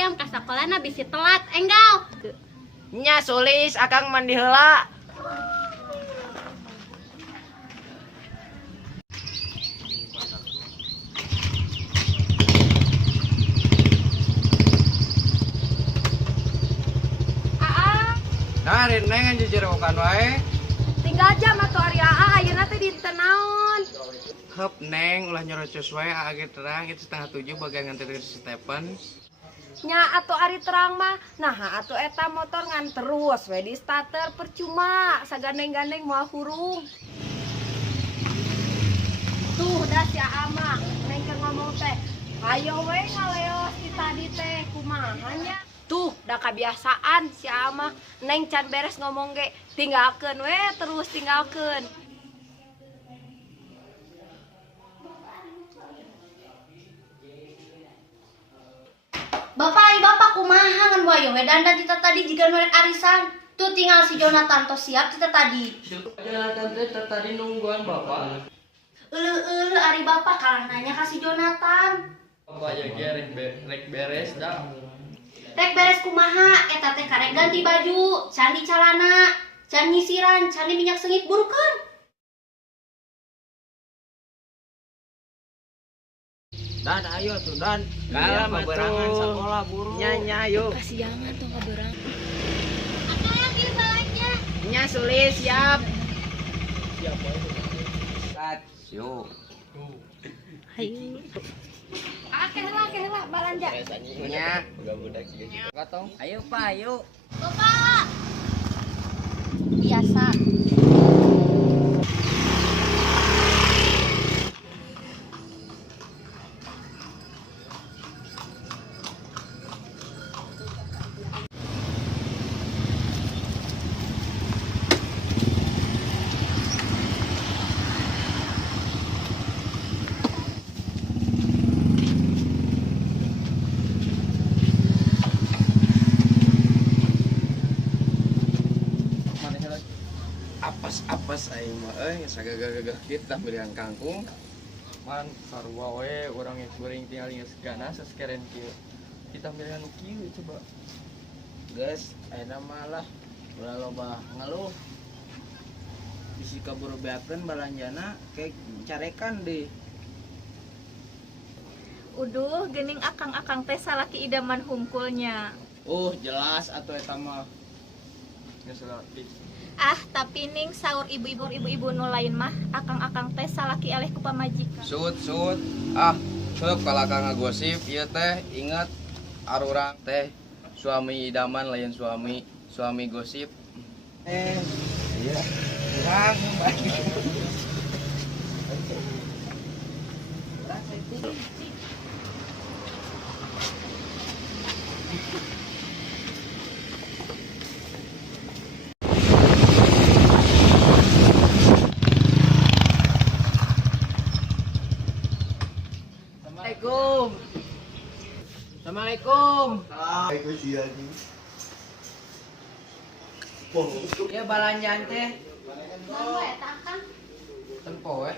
hayam ka sakolana bisi telat enggal. Nya Sulis akang mandi heula. Nah, neng jejerokan wae. Tinggal jam atuh ari aa ayeuna teh dinten naon. Hep neng ulah nyerocos wae age terang itu 6:30 bagian nganterin Stephen. Nya atuh ari terang mah nah atuh eta motor ngan terus we di starter percuma sagandeng-gandeng moal hurung. Tuh dah si Ama neng keur ngomong teh ayo we ngaleos di tadi teh kumaha nya. Tuh dah kebiasaan si Ama neng can beres ngomong ge tinggalkeun we terus tinggalkeun. Bapak kumaha ngan wayo we dandan kita tadi jiga norek arisan. Tuh tinggal si Jonathan tos siap kita tadi. Jonathan teh tadi nungguan bapak. Euleuh ari bapak kalah nanya ka si Jonathan. Bapak ya rek beres dah. Rek beres kumaha eta teh karek ganti baju, can di calana, can nyisiran, can di minyak sengit burukeun. Dan ayo tuh Dan. Kalah berangan sekolah buru. Nya yuk. Kasiangan tuh ngaberang. Apa lagi balanya? Nya Sulis siap. Siap wae. Yuk. Hayu. Kehela balanja. Nya. Gatong. Ayo Pak, ayo. Bapak. Biasa. Apes aing mah sagagagagah kita pilihan kangkung. Man sarua we urang yang kuring tinggal geus gana saskeren kieu. Kita pilihan kieu coba. Geus ayeuna mah lah ulah loba ngeluh. Bisi kaburu beakeun balanjana kayak carekan deh. Uduh, gening akang-akang teh salaki idaman hungkulnya. Jelas atuh eta mah. Geus laki. Ah, tapi ning saur ibu-ibu nu lain mah akang-akang teh salaki eleh ku pamajikan. Sud. Ah, sok kalau kang ngagosip ieu teh ingat arurang teh suami idaman lain suami gosip. Iya. Kurang Assalamualaikum. Ya balanjaan teh. Naon eta Kang? Tempo we.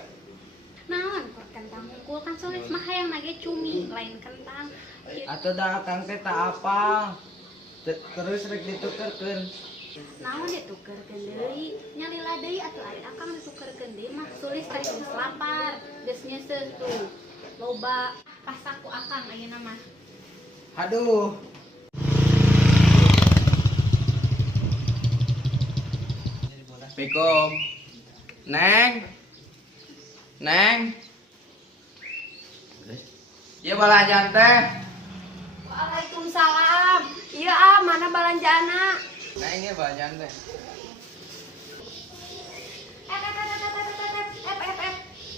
Naon kur kentang pukul kan Sulis mah hayang nage cumi lain kentang. Atuh da akang teh tak apa. Terus rek ditukerkeun. Naon ditukerkeun deui? Nyalila deui atuh ari akang ditukerkeun deui mah Sulis tadi geus lapar, geus nyeuseut tuh. Loba pasaku akang ayeuna mah. Aduh. Assalamualaikum. Neng. Ieu balanjaan teh. Waalaikumsalam. Iya mana balanjana? Neng ieu balanjaan teh.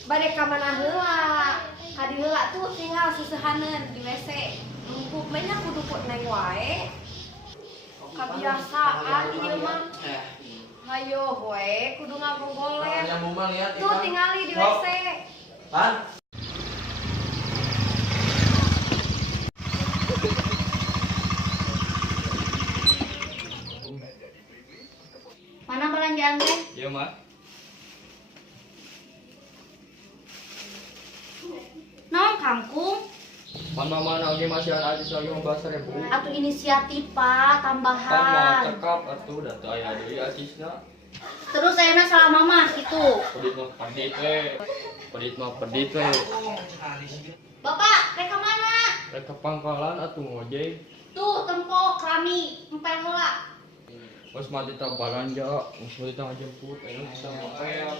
Bade ka mana heula? Kadi heula tuh tinggal susuhaneun di WC. Numpuk banyak kudu put neng wae. Kebiasaan ieu mah. Hayo we kudu ngagonggoler. Yang mau lihat Tuh tingali di WC. Han. Mana belanjaan teh? Iya, Mak. Naon kangkung? Mau Mama mana oke masih ada artis lagi membahas ribu. Atuh inisiatif Pak, Kan mau tambahan. cekap atuh dan tuh aya deui artisna. Terus saya salah mama gitu. Pedit mah pedit we. Pedit mah pedit we. Bapak, reka mana? Rek ke pangkalan atuh ngojek. Tuh, tempok, rami, empel heula. Mas mati tak balanja, mas mati tak jemput, ayo bisa ngapel.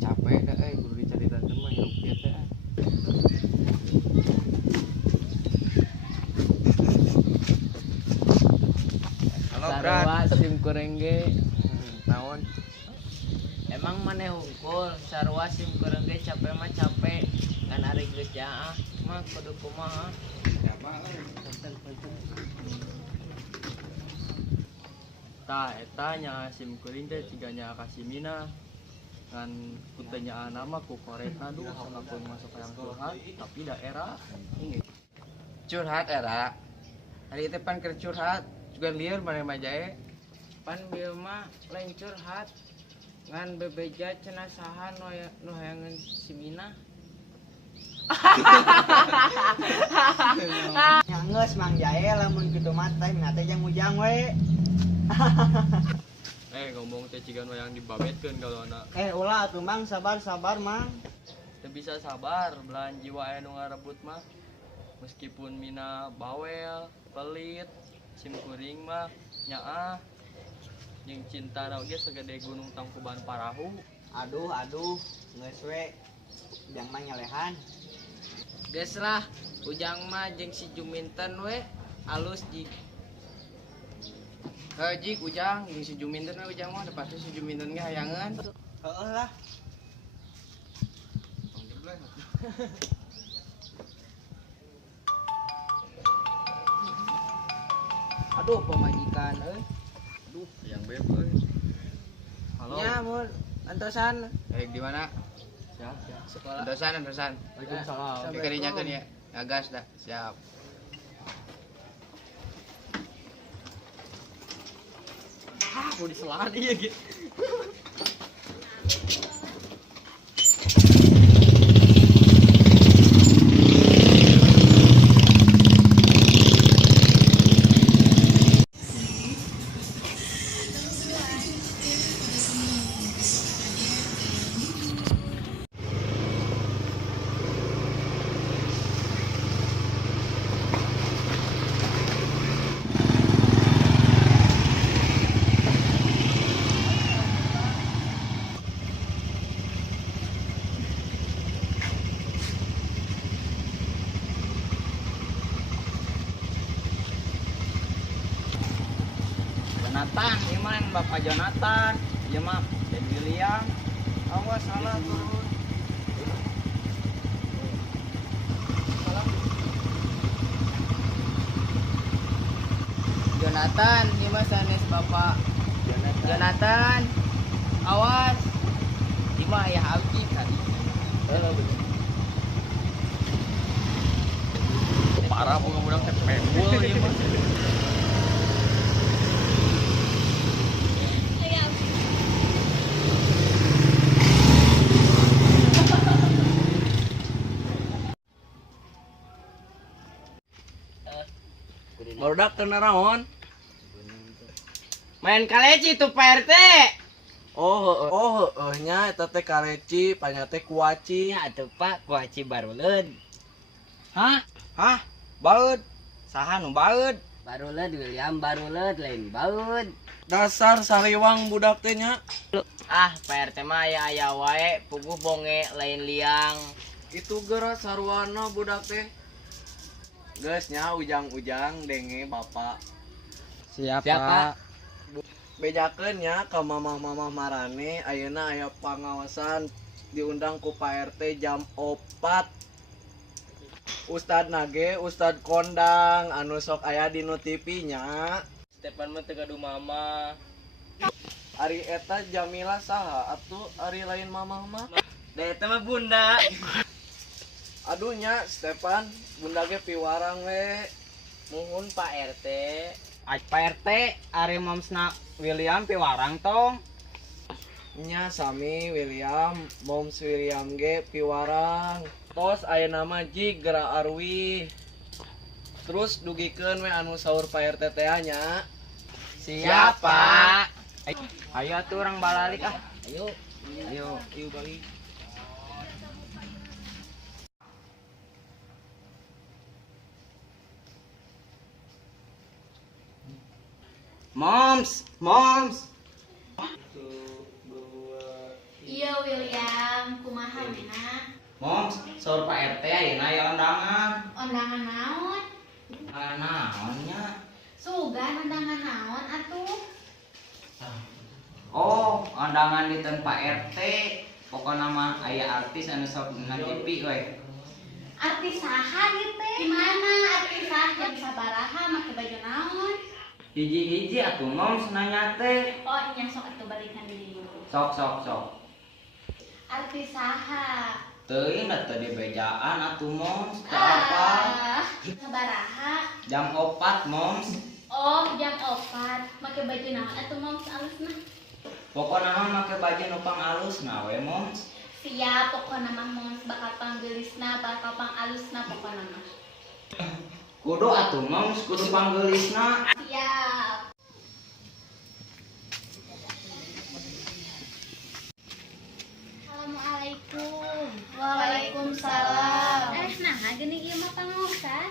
Capek dah, kudu dicari tante mah yuk ya teh. Halo Brat, sim kurengge. Naon? Emang maneh hungkul sarua sim kurengge capek mah capek kan ari geus jaah mah kudu kumaha. Tah eta nya sim kuring teh ciganya Kasimina. Kan kutanya nama ku koreta duh sangapun masuk yang curhat tapi daerah Curhat era. Hari itu pan keur curhat, juga lieur mana majae. Pan bieu mah lain curhat ngan bebeja cenah saha nu hayangeun si Mina. Nyanggeus Mang Jae lamun kitu mah teh minat teh jang ujang we. ngomong teh cigan yang dibabetkeun kalau anak Ulah atuh Mang, sabar Mang. teu bisa sabar belahan jiwa aya nu ngarebut mah meskipun Mina bawel pelit sim kuring mah nyaah jeung cintana oge segede gunung Tangkuban Parahu. Aduh, geus we. Jang mah nyalehan. Geus lah ujang mah jeung si Juminten we alus jig. Jik ujang, jeung si Juminten we ujang mah da pasti si Juminten ge hayangeun. Heueuh lah. Aduh pamajikan euy. Yang beb euy. Halo. Nya mun antosan Di mana? Siap. sekolah. Andosan. Waalaikumsalam. Dikerinyakeun ya. Ngagas dah, siap. Mau diselahan ieu ge. Jonathan, ieu mah yang Bapak Jonathan. Ieu mah Den William. Awas salah turun. Jonathan, ieu mah sanes Bapak Jonathan. Awas. Ieu mah aya Alki tadi. Parah budak teh pembul ieu mah. Barudak teu naon? Main kaleci tuh Pak RT. Oh, nya eta teh kareci, panya teh kuaci. Nya atuh Pak, kuaci baruleud. Hah? Hah? Baeud. Saha nu baeud? Baruleud William, baruleud lain baeud. Dasar sariwang budak teh nya. Ah, Pak RT mah aya wae, puguh bonge lain liang. Itu geura sarwana budak teh. Geus nya ujang-ujang denge Bapak. Siapa? Bejakeun nya ka mamah-mamah marane ayeuna aya pangawasan diundang ku Pak RT jam 4. Ustad nage, Ustad kondang anu sok aya di nu TV nya. Stepan mah teu gaduh mama. Ari eta Jamila saha atuh ari lain mamah mah? Da eta mah bunda. Aduh nya Stefan, bunda ge piwarang we. Muhun Pak RT. Pak RT ari momsna William piwarang tong. Nya sami William, moms William ge piwarang. Tos aya nama Ji Gera Arwi. Terus dugikeun we anu saur Pak RT teh nya. Siapa? Ayo atuh urang balalik ah. Ayo. Ayo balik. Moms. Iya William, kumaha mena? Moms, saur Pak RT ayeuna aya undangan. Undangan naon? Naonnya? Sugan undangan naon atuh? Oh, undangan di Pak RT. Pokokna mah aya artis anu sok na TV we. Artis saha gitu? Gimana artis saha yang sabaraha make baju naon? Hiji-hiji atuh moms nanya teh. Oh iya sok atuh balikan diri dulu. Sok. Artis saha? Teuing da teu dibejaan atuh moms. Teu apa? Sabaraha? Jam 4 moms. Oh jam 4 make baju naon atuh moms alusna? Pokokna mah make baju nu pangalusna we moms. Siap pokona mah moms bakal panggeulisna bakal pangalusna pokona mah. Kudu atuh moms, kudu panggeulisna. Siap. Assalamualaikum. Waalaikumsalam. Nah, gini ieu mah pangaosan.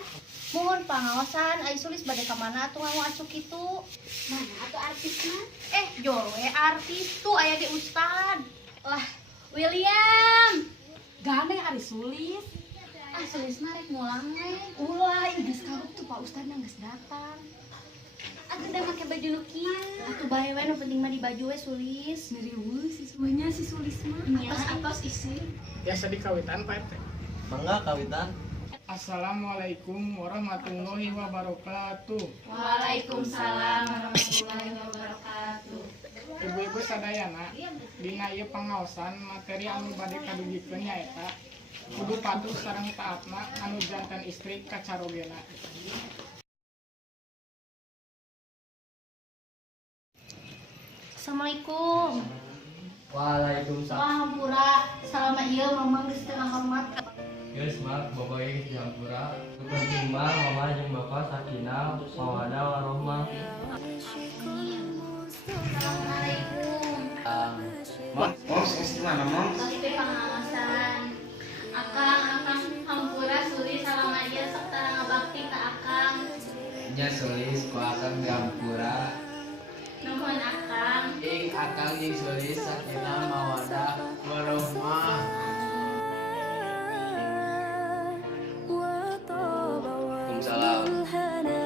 Mohon pangaosan, ai sulis bade ka mana atuh ngawa acuk kitu. Mana atuh artisna? Jol we artis tuh aya di Ustad. Wah, William. Gane ari sulis. Ah, sulis mah rek mulang we. Ulah geus kabuk tuh Pak Ustad geus datang. Atuh udah make baju nu kieu. Atuh bae we nu penting mah di baju we sulis. Neriweuh si semuanya si sulis mah. Atos isi. Biasa dikawitan Pak RT. Mangga kawitan. Assalamualaikum warahmatullahi wabarakatuh. Waalaikumsalam warahmatullahi wabarakatuh. Ibu-ibu sadayana, dina ieu pangaosan materi anu bade kadugikeun nyaeta kudu patuh sareng taatna anu jantan istri kacarogena. Assalamualaikum. Waalaikumsalam. Wah, hampura. Salama ieu mamang geus teu ngahormat. Geus mah bobogoh di Hampura. Penting mah mama jeung bapak sakinah mawaddah warahmah. Assalamualaikum. Moms geus di mana moms? Pasti pangaosan. Akang hampura suri salama ieu sok tara ngabakti ka akang. Nya sulis ku akang di Hampura. Nuhun akang. Ing akang jeung sulis sakinah mawaddah warahmah. Waalaikumsalam. Neng,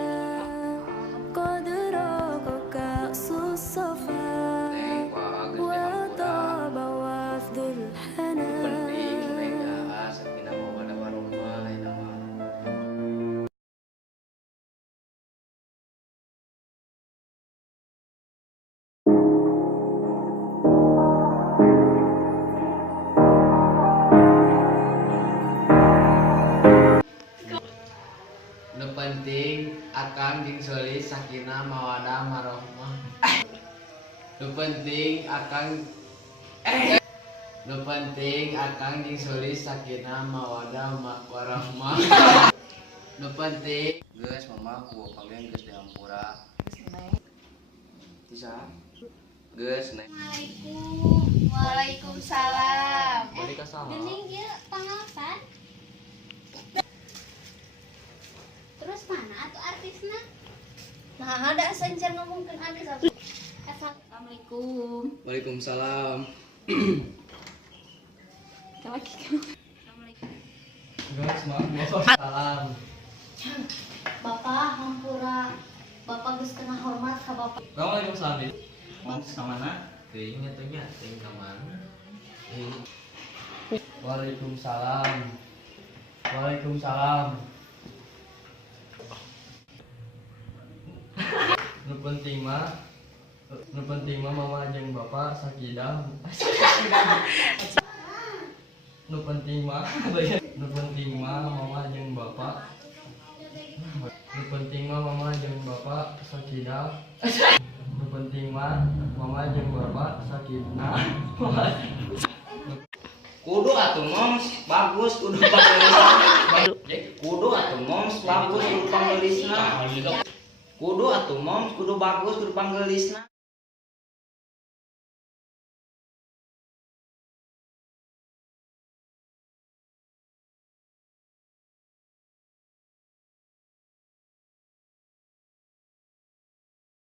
wah geus di Hampura. Penting mereka sakinah mawaddah warahmah ayeuna mah. Nu penting akang jeung sulis sakinah mawaddah warahmah. Nu penting akang jeung sulis sakinah mawaddah warahmah. Nu penting geus mama ku panggil geus di Hampura. Bisa? Geus neng. Waalaikumsalam. Balik ka saha? Geuning ieu pangaosan. Terus mana atuh artisna? Nah, ada sencer ngomongkeun artis apa? Assalamualaikum. Waalaikumsalam. Geus mah Waalaikumsalam. Bapak hampura. Bapak geus teu ngahormat ka Bapak. Waalaikumsalam. Moms ka mana? Teuing atuh nya, teuing ka mana? Waalaikumsalam. Waalaikumsalam. Nu penting mah mama jeung bapak sakinah Nu penting mah mama jeung bapak. Nu penting mah mama jeung bapak sakidah. Nu penting mah mama jeung bapak sakinah. Kudu atuh moms bagus kudu panggelisna. Kudu atuh moms bagus kudu panggelisna. Kudu atuh moms kudu bagus kudu panggelisna.